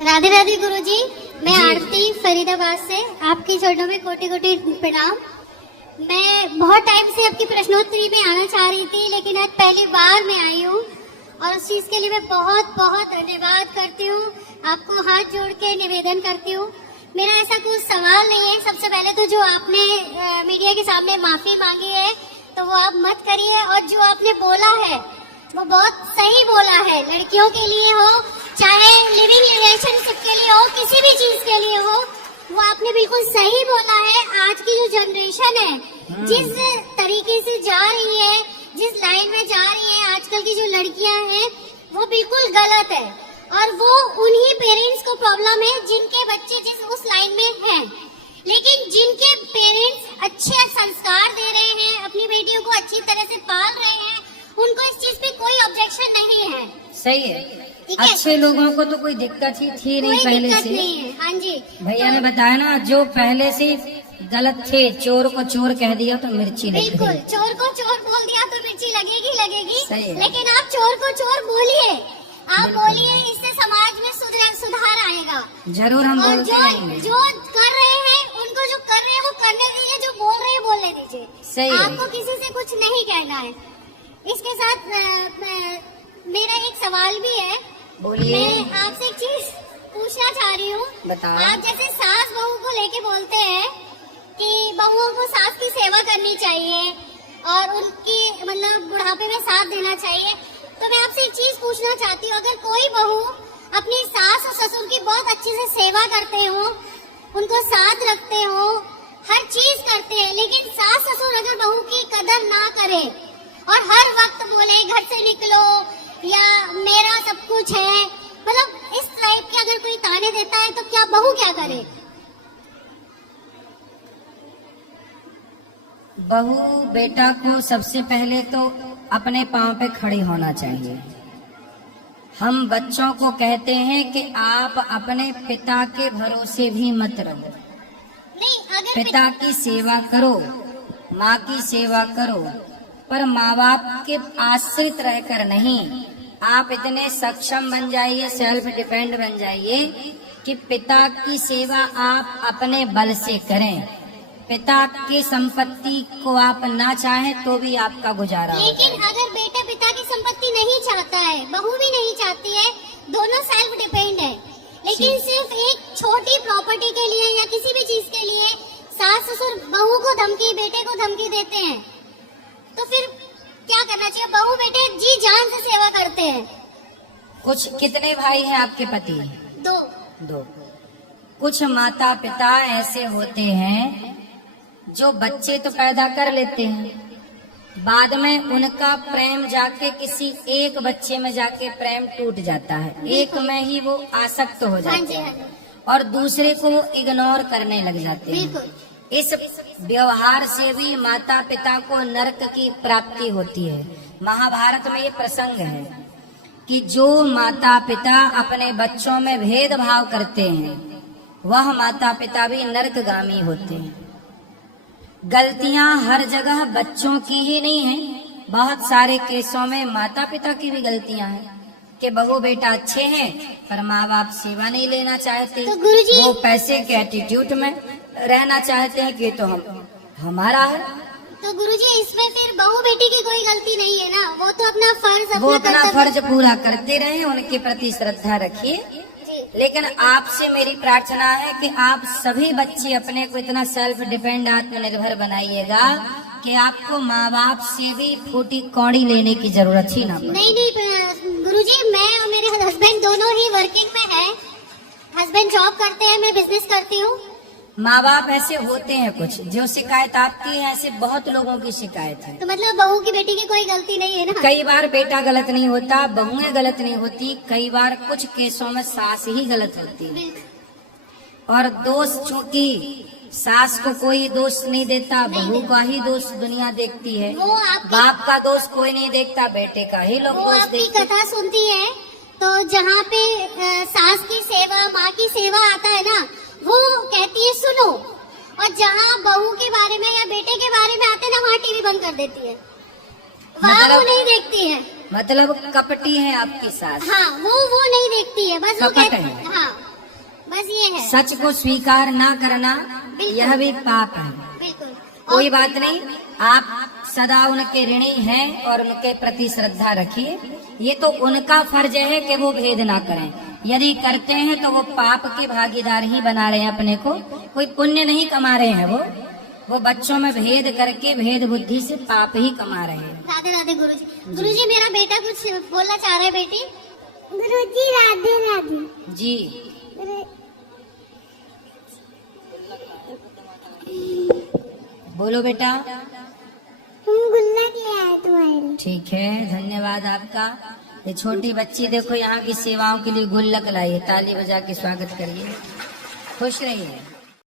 राधे राधे गुरुजी, मैं आरती फरीदाबाद से आपके चरणों में कोटि कोटि प्रणाम। मैं बहुत टाइम से आपकी प्रश्नोत्तरी में आना चाह रही थी, लेकिन आज पहली बार मैं आई हूँ और उस चीज के लिए मैं बहुत बहुत धन्यवाद करती हूँ। आपको हाथ जोड़ के निवेदन करती हूँ। मेरा ऐसा कुछ सवाल नहीं है। सबसे पहले तो जो आपने मीडिया के सामने माफी मांगी है तो वो आप मत करिए, और जो आपने बोला है वो बहुत सही बोला है। लड़कियों के लिए हो, चाहे लिविंग रिलेशनशिप के लिए हो, किसी भी चीज के लिए हो, वो आपने बिल्कुल सही बोला है। आज की जो जनरेशन है जिस तरीके से जा रही है, जिस लाइन में जा रही है, आजकल की जो लड़कियां हैं वो बिल्कुल गलत है, और वो उन्हीं पेरेंट्स को प्रॉब्लम है जिनके बच्चे जिस उस लाइन में हैं। लेकिन जिनके पेरेंट्स अच्छे संस्कार दे रहे हैं, अपनी बेटियों को अच्छी तरह से पाल रहे हैं, उनको इस चीज पे कोई ऑब्जेक्शन नहीं है। सही है। अच्छे लोगों को तो कोई दिक्कत ही थी नहीं पहले से। नहीं है। हाँ जी, भैया ने बताया ना, जो पहले से गलत थे, चोर को चोर कह दिया तो मिर्ची लग बिल्कुल। गई। चोर को चोर बोल दिया तो मिर्ची लगेगी लगेगी। सही है। लेकिन आप चोर को चोर बोलिए, आप बोलिए, इससे समाज में सुधार आएगा। जरूर हम और बोलते जो रहेंगे। जो कर रहे हैं उनको जो कर रहे हैं वो करने दीजिए, जो बोल रहे हैं बोलने दीजिए। सही है। आपको किसी से कुछ नहीं कहना है। इसके साथ मेरा एक सवाल भी है। बोलिए। मैं आपसे एक चीज पूछना चाह रही हूँ। बताओ। आप जैसे सास बहू को लेके बोलते हैं कि बहुओं को सास की सेवा करनी चाहिए और उनकी मतलब बुढ़ापे में साथ देना चाहिए, तो मैं आपसे एक चीज पूछना चाहती हूँ, अगर कोई बहू अपनी सास और ससुर की बहुत अच्छे से सेवा करते हो, उनको साथ रखते हो, हर चीज करते हैं, लेकिन सास ससुर अगर बहू की कदर ना करे और हर वक्त बोले घर से निकलो या मेरा सब कुछ है, मतलब इस टाइप के अगर कोई ताने देता है तो क्या बहू क्या करे? बहू बेटा को सबसे पहले तो अपने पांव पे खड़ी होना चाहिए। हम बच्चों को कहते हैं कि आप अपने पिता के भरोसे भी मत रहो। नहीं, अगर पिता की सेवा करो, माँ की सेवा करो, पर माँ बाप के आश्रित रहकर नहीं। आप इतने सक्षम बन जाइए, सेल्फ डिपेंड बन जाइए कि पिता की सेवा आप अपने बल से करें। पिता की संपत्ति को आप ना चाहें तो भी आपका गुजारा हो। लेकिन अगर बेटा पिता की संपत्ति नहीं चाहता है, बहू भी नहीं चाहती है, दोनों सेल्फ डिपेंड है, लेकिन सिर्फ एक छोटी प्रॉपर्टी के लिए या किसी भी चीज के लिए सास ससुर बहू को धमकी, बेटे को धमकी देते हैं, तो फिर क्या करना चाहिए? बहू बेटे जी जान से सेवा करते हैं। कुछ कितने भाई हैं आपके पति? दो। कुछ माता पिता ऐसे होते हैं जो बच्चे तो पैदा कर लेते हैं, बाद में उनका प्रेम जाके किसी एक बच्चे में जाके प्रेम टूट जाता है, एक में ही वो आसक्त हो जाते हैं और दूसरे को वो इग्नोर करने लग जाते हैं। इस व्यवहार से भी माता पिता को नरक की प्राप्ति होती है। महाभारत में ये प्रसंग है कि जो माता पिता अपने बच्चों में भेदभाव करते हैं वह माता पिता भी नरकगामी होते हैं। गलतियां हर जगह बच्चों की ही नहीं है, बहुत सारे केसों में माता पिता की भी गलतियां हैं कि बहू बेटा अच्छे हैं पर माँ बाप सेवा नहीं लेना चाहते। तो गुरुजी, वो पैसे के एटीट्यूड में रहना चाहते हैं कि तो हमारा है। तो गुरुजी इसमें फिर बहू बेटी की कोई गलती नहीं है ना? वो तो अपना फर्ज, वो अपना फर्ज पूरा करते रहे, उनके प्रति श्रद्धा रखिए। लेकिन आपसे मेरी प्रार्थना है कि आप सभी बच्चे अपने को इतना सेल्फ डिपेंड, आत्मनिर्भर बनाइएगा कि आपको माँ बाप से भी फूटी कौड़ी लेने की जरूरत ही ना पड़े। नहीं गुरुजी, मैं और मेरे हस्बैंड दोनों ही वर्किंग में हैं। हस्बैंड जॉब करते हैं, मैं बिजनेस करती हूँ। माँ बाप ऐसे होते हैं कुछ, जो शिकायत आपकी है ऐसे बहुत लोगों की शिकायत है। तो मतलब बहू की बेटी की कोई गलती नहीं है ना? कई बार बेटा गलत नहीं होता, बहुएं गलत नहीं होती, कई बार कुछ केसों में सास ही गलत होती है। और दोष चूंकि सास को कोई दोष नहीं देता, बहू का ही दोष दुनिया देखती है। बाप का दोष कोई नहीं देखता, बेटे का ही लोग दोष देखते। आपकी कथा सुनती है तो जहाँ पे सास की सेवा, माँ की सेवा आता है ना, वो कहती है सुनो, और जहाँ बहू के बारे में या बेटे के बारे में आते हैं ना, वहाँ टीवी बंद कर देती है, वहाँ वो नहीं देखती है। मतलब कपटी है आपकी सास? हाँ, वो नहीं देखती है, बस वो कहती है। हाँ, बस ये है। सच को स्वीकार ना करना यह भी पाप है। बिल्कुल। कोई बात नहीं, आप सदा उनके ऋणी हैं और उनके प्रति श्रद्धा रखिए। ये तो उनका फर्ज है कि वो भेद ना करें। यदि करते हैं तो वो पाप के भागीदार ही बना रहे हैं अपने को, कोई पुण्य नहीं कमा रहे हैं। वो बच्चों में भेद करके भेद बुद्धि से पाप ही कमा रहे हैं। राधे राधे गुरुजी। गुरुजी मेरा बेटा कुछ बोलना चाह रहा है। बेटी। गुरुजी राधे राधे जी। बोलो बेटा। हम गुल्लक ले आए तुम्हारे। ठीक है, धन्यवाद आपका। ये छोटी बच्ची देखो यहाँ की सेवाओं के लिए गुल्लक लाई है। ताली बजा के स्वागत करिए। खुश रहिए।